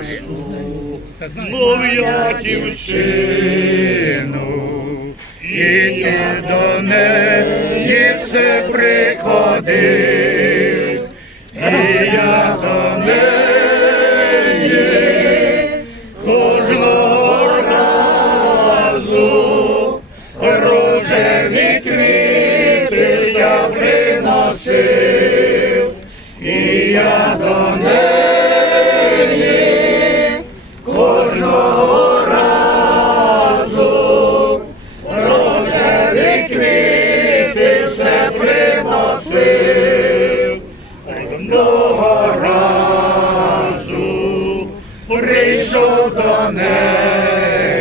часу, мов я дівчину, і я до неї все приходив, і я прийшов до неї,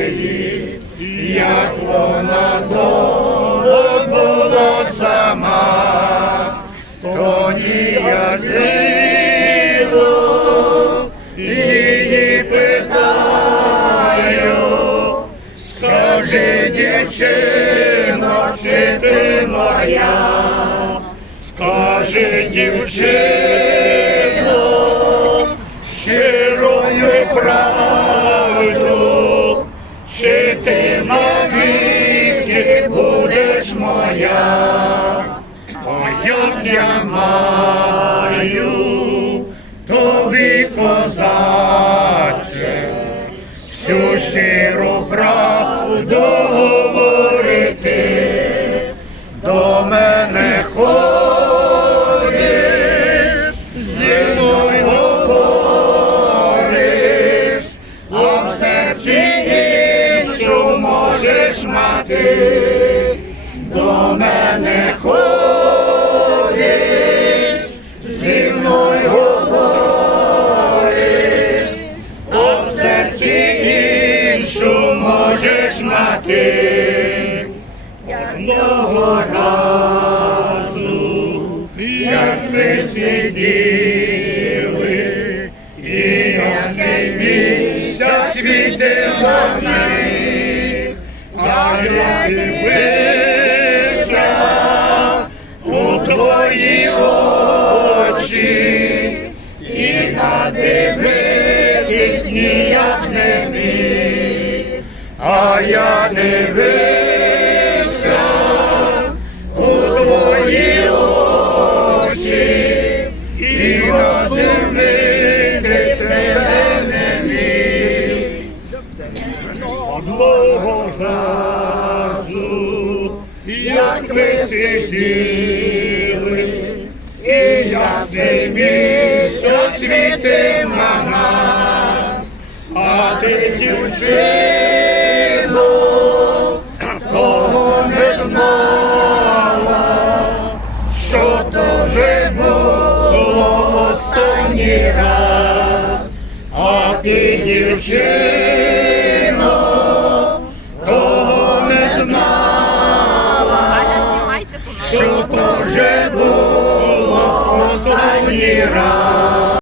як вона довго була сама, тоді я зило її питаю, скажи, дівчино, чи ти моя? Скажи, дівчино, правду, чи ти навіки будеш моя, а як я маю тобі козаче, всю щиру правду мати, до мене ходиш, зі мною говориш, а в серці іншу можеш мати. Одного разу, як ви сиділи, і ясний місяць світив я дивився у твої очі, і роздивити тебе не зміг. Одного разу, як ви сиділи, і ясний місяць світив на нас, а ти, дівчино, вже було останній раз, а ти, дівчино, того не знала, що то вже було останній раз.